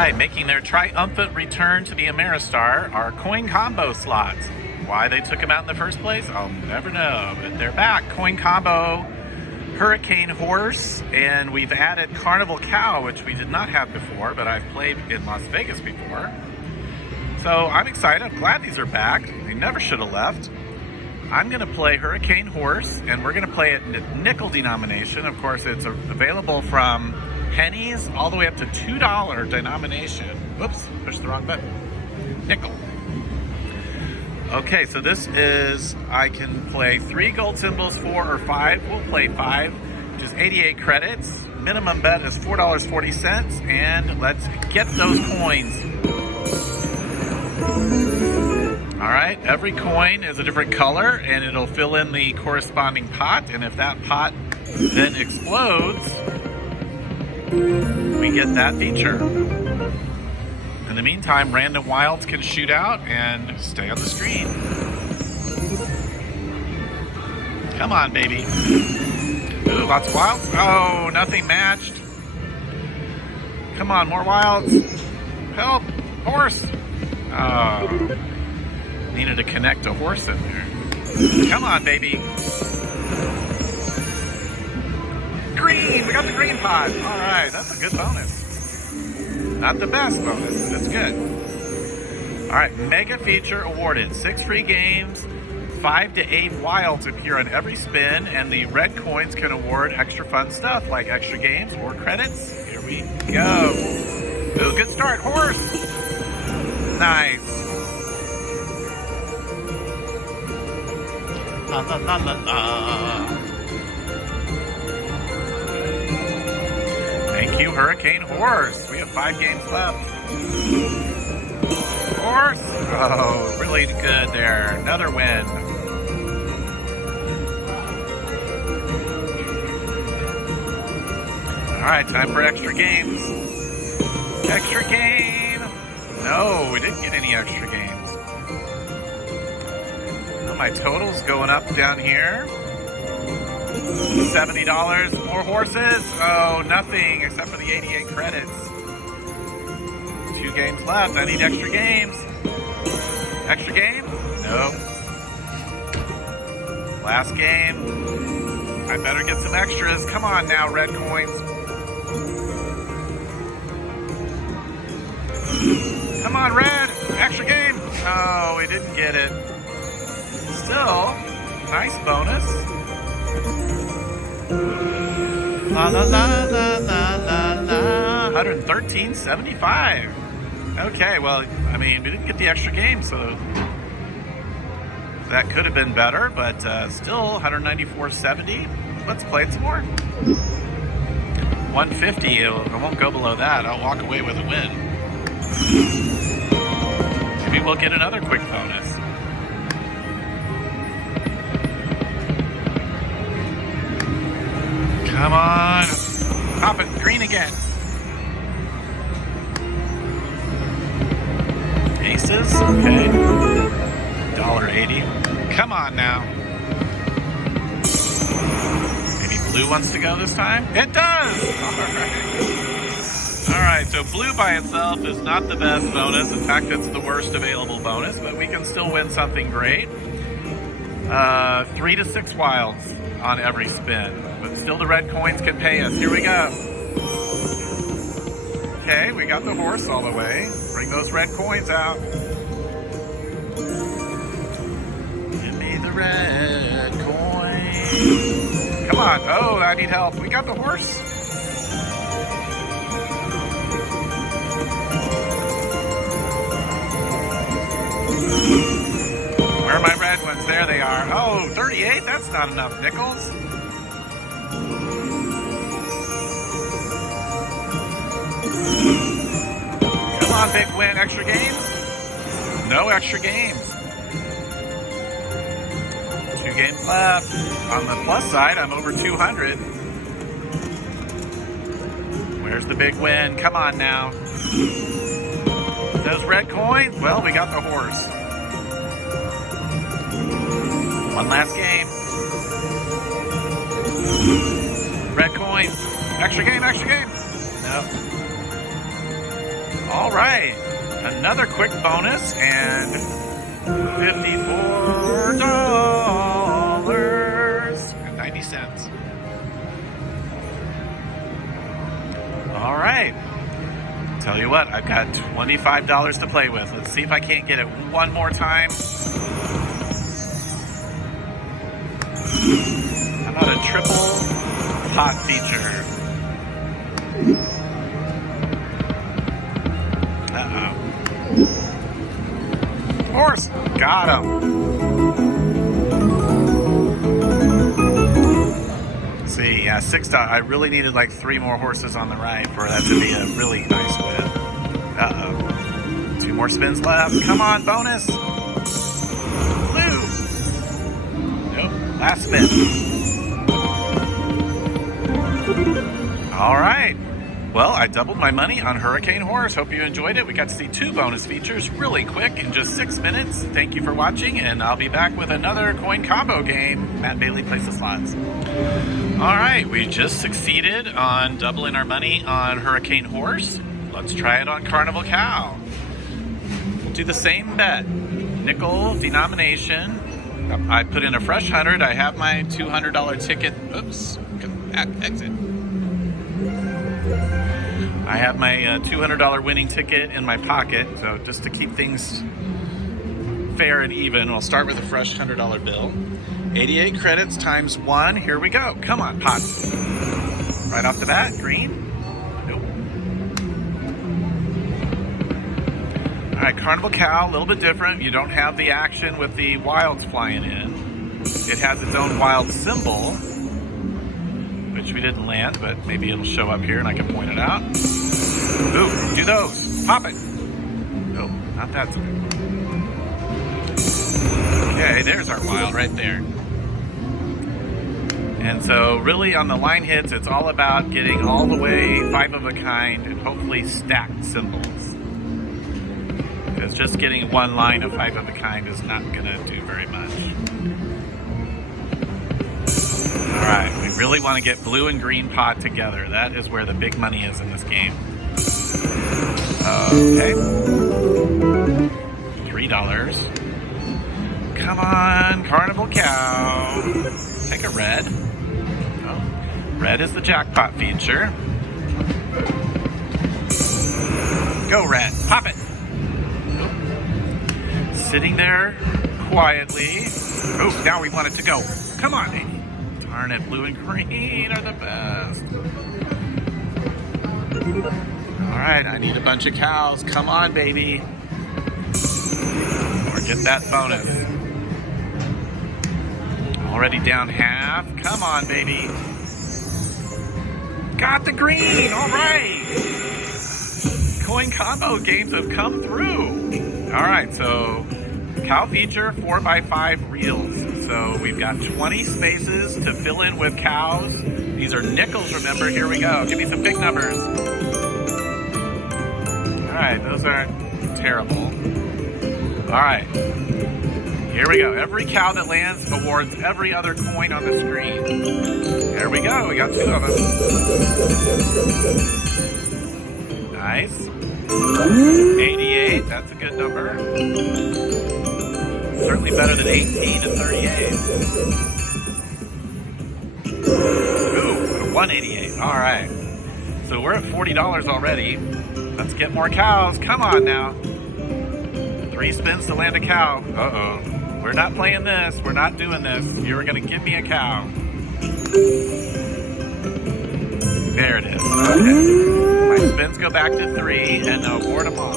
right, making their triumphant return to the Ameristar are coin combo slots. Why they took them out in the first place, I'll never know, but they're back. Coin combo, Hurricane Horse, and we've added Carnival Cow, which we did not have before, but I've played in Las Vegas before. So I'm excited. I'm glad these are back. They never should have left. I'm going to play Hurricane Horse, and we're going to play it in nickel denomination. Of course, it's available from pennies all the way up to $2 denomination. Whoops, pushed the wrong button. Nickel. Okay, so this is, I can play 3 gold symbols, 4 or 5. We'll play 5, which is 88 credits. Minimum bet is $4.40, and let's get those coins. All right, every coin is a different color, and it'll fill in the corresponding pot, and if that pot then explodes, we get that feature. In the meantime, random wilds can shoot out and stay on the screen. Come on, baby. Ooh, lots of wilds. Oh, nothing matched. Come on, more wilds. Help, horse. Oh, needed to connect a horse in there. Come on, baby. Green, we got the green pot. All right, that's a good bonus. Not the best bonus, but it's good. All right, mega feature awarded. 6 free games, 5 to 8 wilds appear on every spin, and the red coins can award extra fun stuff like extra games or credits. Here we go. Ooh, good start, horse. Nice. La la la la la. Thank you, Hurricane Horse. We have 5 games left. Horse! Oh, really good there. Another win. All right, time for extra games. Extra game! No, we didn't get any extra games. Well, my total's going up down here. $70, more horses. Oh, nothing except for the 88 credits. 2 games left. I need extra games. Extra game? No. Last game. I better get some extras. Come on now, red coins. Come on, red. Extra game. Oh, we didn't get it. Still, nice bonus. La la la la la la la. 113.75. Okay, well, I mean, we didn't get the extra game, so that could have been better, but still 194.70. Let's play it some more. 150. I won't go below that. I'll walk away with a win. Maybe we'll get another quick bonus. Come on. Pop it. Green again. Aces. Okay. $1.80. Come on now. Maybe blue wants to go this time? It does! All right, so blue by itself is not the best bonus. In fact, it's the worst available bonus, but we can still win something great. 3 to 6 wilds on every spin. But still the red coins can pay us. Here we go. Okay, we got the horse all the way. Bring those red coins out. Give me the red coin. Come on. Oh, I need help. We got the horse. Where are my red ones? There they are. Oh, 38? That's not enough nickels. Come on, big win. Extra games? No extra games. 2 games left. On the plus side, I'm over 200. Where's the big win? Come on now. Those red coins? Well, we got the horse. One last game. Red coins. Extra game, extra game. No. All right, another quick bonus and $54.90. All right. Tell you what, I've got $25 to play with. Let's see if I can't get it one more time. How about a triple pot feature? Uh-oh. Horse, got him. See, yeah, $6. I really needed like 3 more horses on the right for that to be a really nice win. Uh-oh. 2 more spins left. Come on, bonus. Blue. Nope, last spin. All right. Well, I doubled my money on Hurricane Horse. Hope you enjoyed it. We got to see 2 bonus features really quick in just 6 minutes. Thank you for watching, and I'll be back with another coin combo game. Matt Bailey Plays the Slots. All right, we just succeeded on doubling our money on Hurricane Horse. Let's try it on Carnival Cow. We'll do the same bet. Nickel denomination. I put in a fresh 100. I have my $200 ticket. Oops, exit. I have my $200 winning ticket in my pocket, so just to keep things fair and even, we'll start with a fresh $100 bill. 88 credits times 1. Here we go. Come on, pots. Right off the bat, green. Nope. All right, Carnival Cow, a little bit different. You don't have the action with the wilds flying in. It has its own wild symbol, which we didn't land, but maybe it'll show up here and I can point it out. Ooh, do those. Pop it. Oh, not that time. Okay, there's our wild right there. And so really on the line hits, it's all about getting all the way 5 of a kind and hopefully stacked symbols. Because just getting 1 line of 5 of a kind is not gonna do very much. All right, we really want to get blue and green pot together. That is where the big money is in this game. Okay. $3. Come on, Carnival Cow. Take a red. Oh, red is the jackpot feature. Go red, pop it. Oh. Sitting there quietly. Oh, now we want it to go. Come on, baby. Darn it, blue and green are the best. All right, I need a bunch of cows. Come on, baby. Or get that bonus. Already down half. Come on, baby. Got the green. All right. Coin combo games have come through. All right, so cow feature 4x5 reels. So we've got 20 spaces to fill in with cows. These are nickels, remember. Here we go. Give me some big numbers. All right, those aren't terrible. All right. Here we go. Every cow that lands awards every other coin on the screen. There we go. We got 2 of them. Nice. 88. That's a good number. Certainly better than 18 and 38. Ooh, 188. All right. So we're at $40 already. Let's get more cows. Come on now. 3 spins to land a cow. Uh-oh. We're not playing this. We're not doing this. You're going to give me a cow. There it is. Okay. My spins go back to 3 and award them all.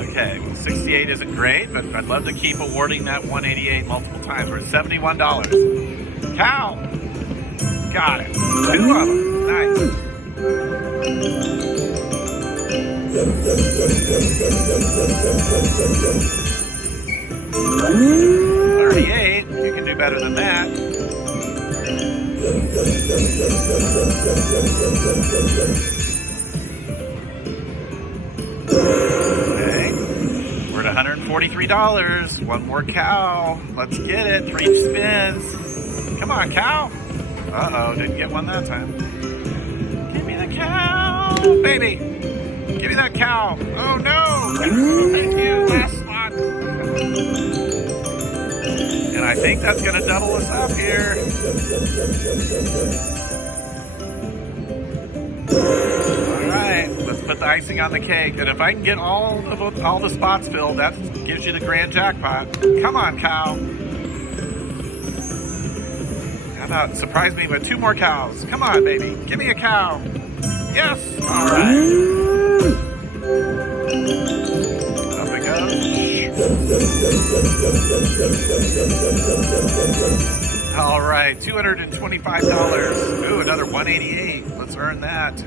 Okay, well, 68 isn't great, but I'd love to keep awarding that 188 multiple times. We're at $71. Cow! Got it. 2 of them. Nice. 38. You can do better than that. Okay. We're at $143. 1 more cow. Let's get it. 3 spins. Come on, cow. Uh-oh, didn't get one that time. Give me the cow, baby. Give me that cow. Oh, no. Thank you. Last slot. And I think that's going to double us up here. All right, let's put the icing on the cake. And if I can get all the spots filled, that gives you the grand jackpot. Come on, cow. How about surprise me with 2 more cows? Come on, baby. Give me a cow. Yes. All right. Up it goes. All right, $225. Ooh, another $188. Let's earn that.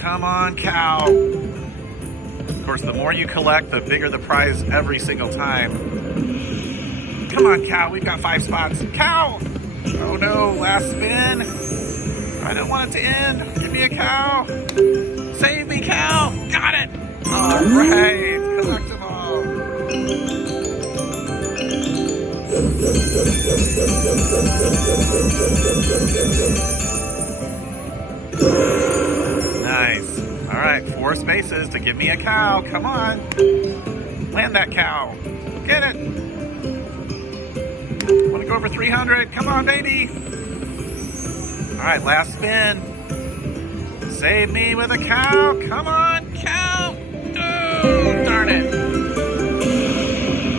Come on, cow. Of course, the more you collect, the bigger the prize every single time. Come on, cow. We've got 5 spots. Cow! Oh, no. Last spin. I don't want it to end. Give me a cow. Save me, cow. Got it. All right. Collect them all. Nice. All right. 4 spaces to give me a cow. Come on. Land that cow. Get it. Want to go over 300? Come on, baby. All right, last spin. Save me with a cow. Come on, cow. Oh, darn it.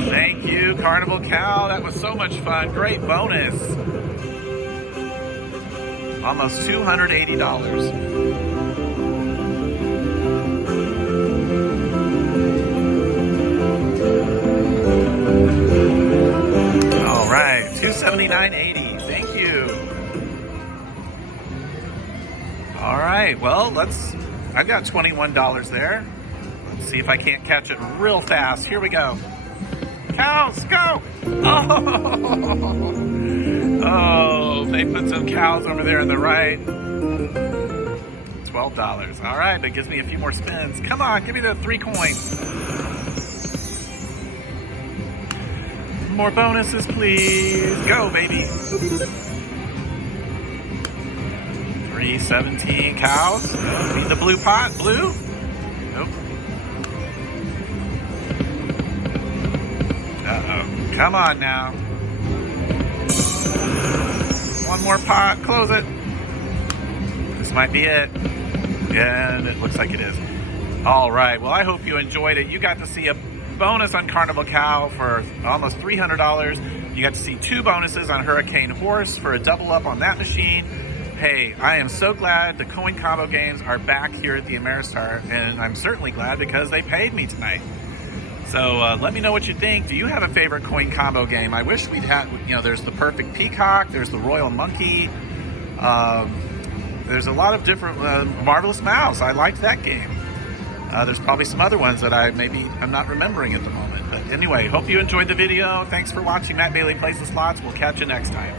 Thank you, Carnival Cow. That was so much fun. Great bonus. Almost $280. All right, $279.80. Thank you. All right, well, I've got $21 there. Let's see if I can't catch it real fast. Here we go. Cows, go! Oh, they put some cows over there on the right. $12. All right, that gives me a few more spins. Come on, give me the 3 coins. More bonuses, please. Go, baby. 317 cows. Oh, need the blue pot. Blue? Nope. Uh-oh. Come on now. 1 more pot. Close it. This might be it. And it looks like it is. All right. Well, I hope you enjoyed it. You got to see a bonus on Carnival Cow for almost $300. You got to see 2 bonuses on Hurricane Horse for a double up on that machine. Hey, I am so glad the coin combo games are back here at the Ameristar, and I'm certainly glad because they paid me tonight. So let me know what you think. Do you have a favorite coin combo game? I wish we'd had, there's the Perfect Peacock, there's the Royal Monkey, there's a lot of different, Marvelous Mouse. I liked that game. There's probably some other ones that I'm not remembering at the moment. But anyway, hope you enjoyed the video. Thanks for watching. Matt Bailey Plays the Slots. We'll catch you next time.